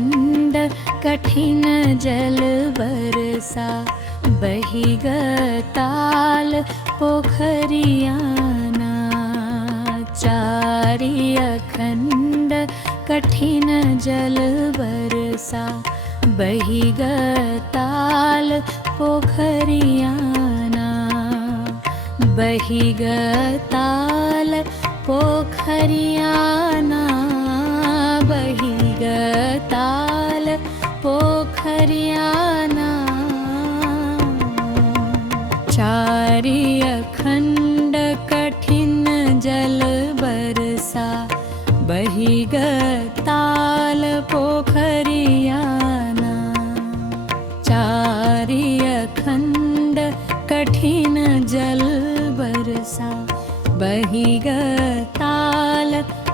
अखंड कठिन जल बरसा, बही गताल पोखरियाना। चारि अखंड कठिन जल बरसा, बही गताल पोखरियाना। बही गताल पोखरियाना, बही गताल पोखरियाना। चारि अखंड कठिन जल बरसा, बही गताल पोखरियाना। चारि अखंड कठिन जल बरसा, बही गताल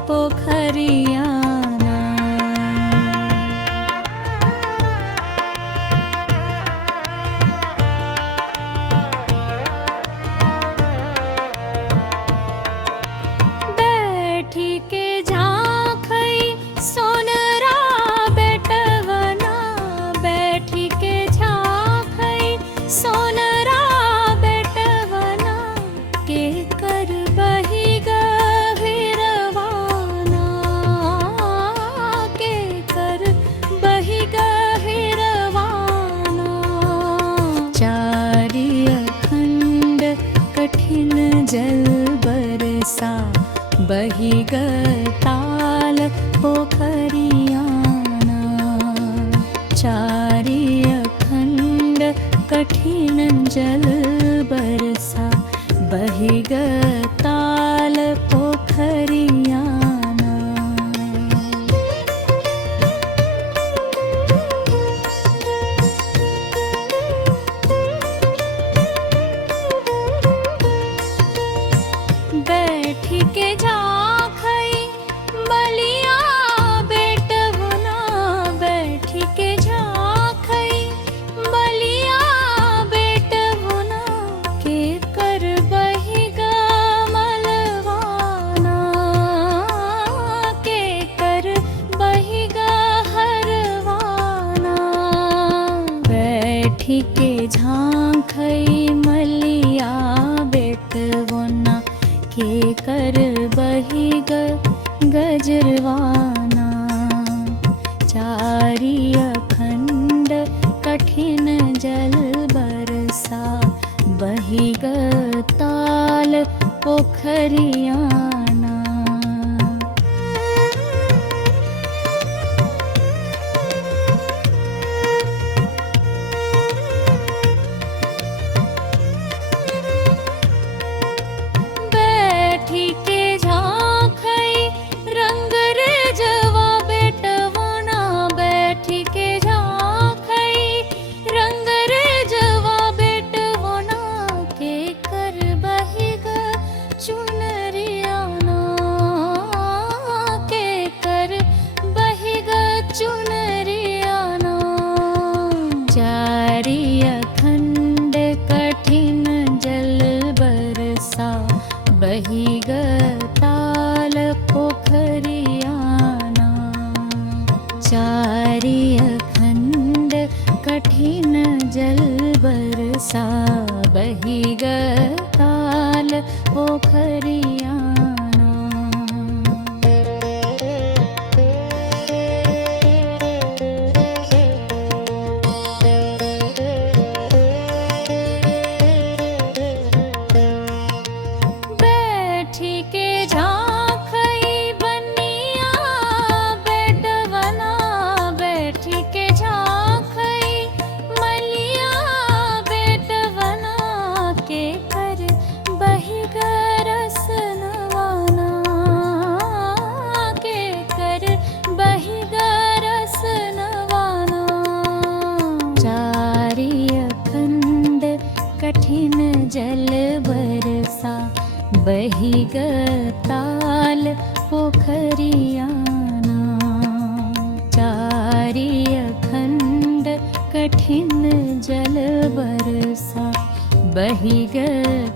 पोखरियाना। बैठी के झांखई सोनरा बेटवना, बैठी के झांखई सोनरा बेटवना। के कर बही गहिरवाना, के कर बही गहिरवाना। चारि अखंड कठिन जल बरसा, बही गताल पोखरियाना। चारि अखंड कठिन जल बरसा, बही गताल पोखरियाना। बैठी के झांखई बलिया बेटवना, बैठी के झांखई बलिया बेटवना। के कर बही गमलवाना, के कर बही गहरवाना। बैठी के झांखई मलिया बेटवना, के कर बही गजरवाना। चारि अखंड कठिन जल बरसा, बही गताल पोखरियाना। बैठी के झांखई रंग रेजवा बेटवना, बैठी के झांखई रंग रेजवा बेटवना। के कर बही चुनरियाना, के कर बही चुनरियाना। चारि अखंड कठिन जल बरसा, बही गताल पोखरियाना। चारि अखंड कठिन जल बरसा, बही गताल पोखरियाना। बैठी के झांखई बनिया बेटवना, बैठी के झांखई मलिया बेटवना। के कर बही गरसनवाना, के कर बही गरसनवाना। चारि अखंड कठिन जल बरसा, बही गताल पोखरियाना। चारि अखंड कठिन जल बरसा, बही गताल